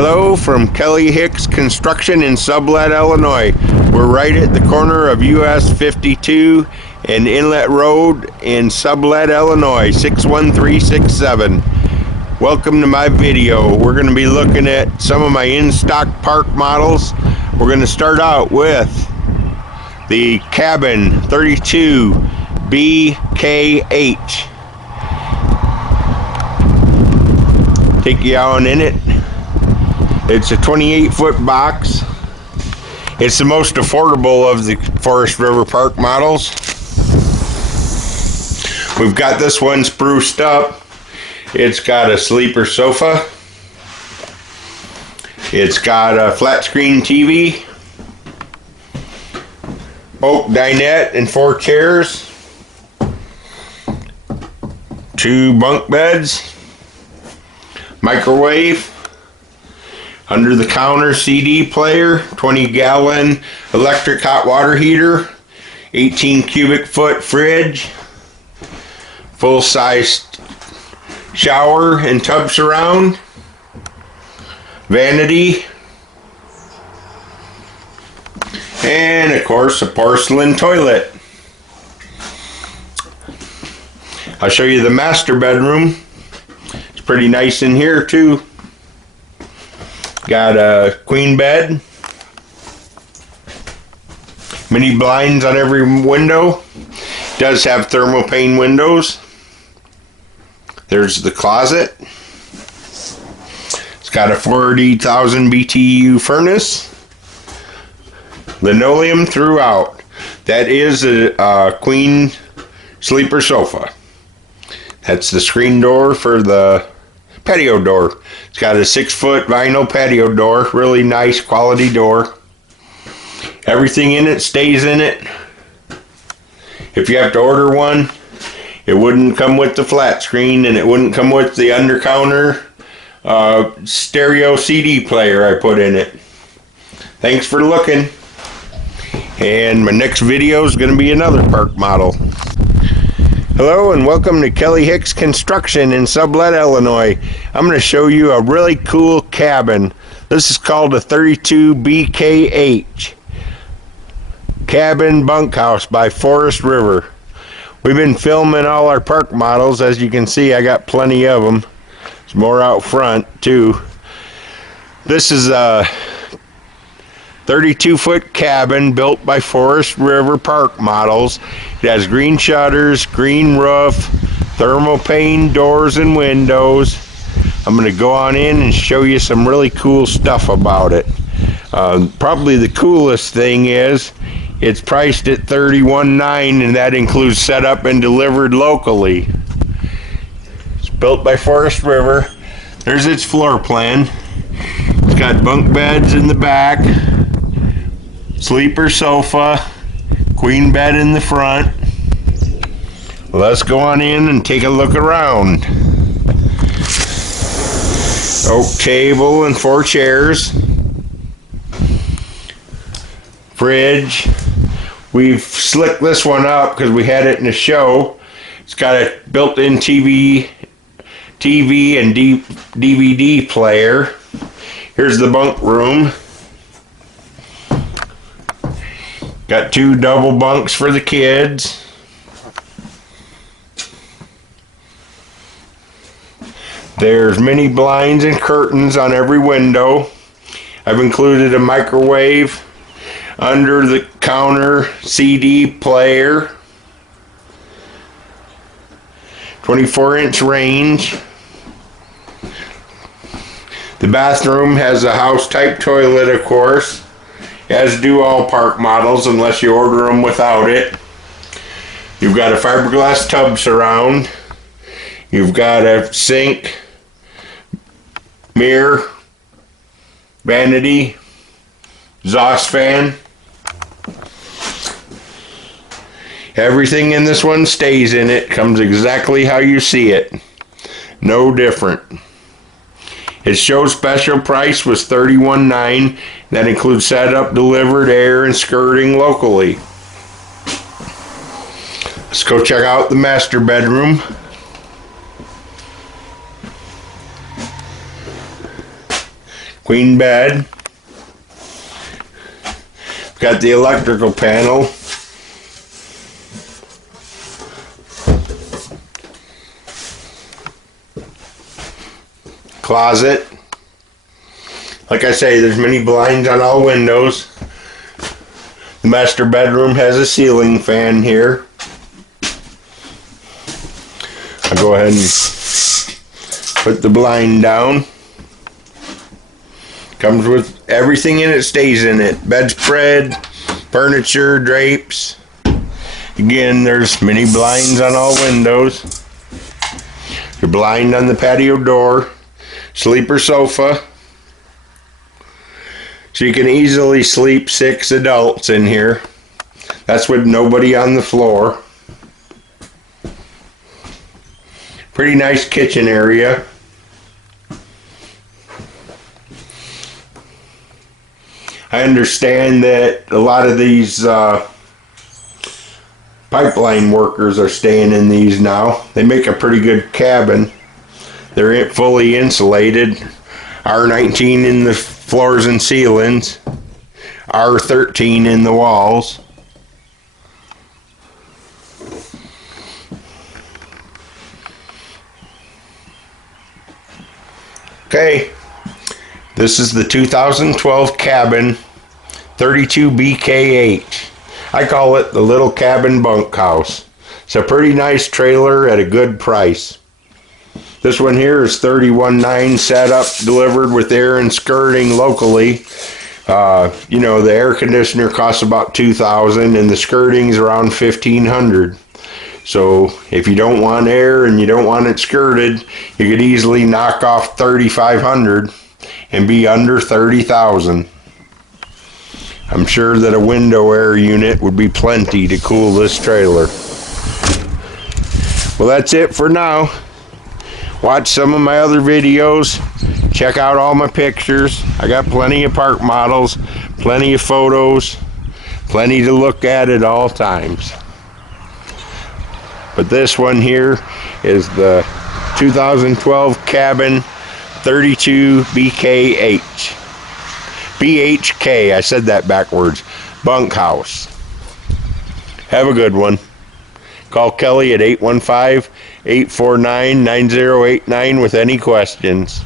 Hello from Kelly Hicks Construction in Sublette, Illinois. We're right at the corner of US 52 and Inlet Road in Sublette, Illinois, 61367. Welcome to my video. We're going to be looking at some of my in-stock park models. We're going to start out with the Cabin 32 Bkh. Take you on in it. It's a 28-foot box. It's the most affordable of the Forest River Park models. We've got this one spruced up. It's got a sleeper sofa. It's got a flat screen TV, oak dinette and 4 chairs, 2 bunk beds, microwave, under the counter CD player, 20-gallon electric hot water heater, 18 cubic foot fridge, full-size shower and tub surround, vanity, and of course a porcelain toilet. I'll show you the master bedroom. It's pretty nice in here too. Got a queen bed, mini blinds on every window. Does have thermal pane windows. There's the closet. It's got a 40,000 BTU furnace. Linoleum throughout. That is a queen sleeper sofa. That's the screen door for the patio door. It's got a 6-foot vinyl patio door. Really nice quality door. Everything in it stays in it. If you have to order one, it wouldn't come with the flat screen and it wouldn't come with the under counter stereo CD player I put in it. Thanks for looking. And my next video is going to be another park model. Hello and welcome to Kelly Hicks Construction in Sublette, Illinois. I'm going to show you a really cool cabin. This is called a 32 Bkh Cabin Bunkhouse by Forest River. We've been filming all our park models. As you can see, I got plenty of them. There's more out front too. This is a 32-foot cabin built by Forest River Park models. It has green shutters, green roof, thermal pane doors and windows. I'm going to go on in and show you some really cool stuff about it. Probably the coolest thing is it's priced at $31,900 and that includes setup and delivered locally. It's built by Forest River. There's its floor plan. It's got bunk beds in the back, sleeper sofa, queen bed in the front. Let's go on in and take a look around. Oak table and 4 chairs. Fridge. We've slicked this one up because we had it in the show. It's got a built-in TV and DVD player. Here's the bunk room. Got 2 double bunks for the kids. There's mini blinds and curtains on every window. I've included a microwave, under the counter CD player, 24-inch range. The bathroom has a house type toilet, of course, as do all park models unless you order them without it. You've got a fiberglass tub surround. You've got a sink, mirror, vanity, exhaust fan. Everything in this one stays in it, comes exactly how you see it. No different. Its show special price was $31,900. That includes setup, delivered, air, and skirting locally. Let's go check out the master bedroom. queen bed. Got the electrical panel. Closet. Like I say, there's many blinds on all windows. The master bedroom has a ceiling fan here. I'll go ahead and put the blind down. Comes with everything in it, stays in it. Bedspread, furniture, drapes. Again, there's many blinds on all windows. Your blind on the patio door. Sleeper sofa. So you can easily sleep 6 adults in here. That's with nobody on the floor. Pretty nice kitchen area. I understand that a lot of these pipeline workers are staying in these now. They make a pretty good cabin. They're fully insulated. R19 in the floors and ceilings. R13 in the walls. Okay, this is the 2012 Cabin 32 Bkh. I call it the Little Cabin Bunkhouse. It's a pretty nice trailer at a good price. This one here is $31,900 set up, delivered with air and skirting locally. You know, the air conditioner costs about $2,000 and the skirting's around $1,500. So if you don't want air and you don't want it skirted, you could easily knock off $3,500 and be under $30,000. I'm sure that a window air unit would be plenty to cool this trailer. Well, that's it for now. Watch some of my other videos. Check out all my pictures. I got plenty of park models, plenty of photos, plenty to look at all times. But this one here is the 2012 Cabin 32 Bkh. Bkh, I said that backwards. Bunkhouse. Have a good one. Call Kelly at 815-849-9089 with any questions.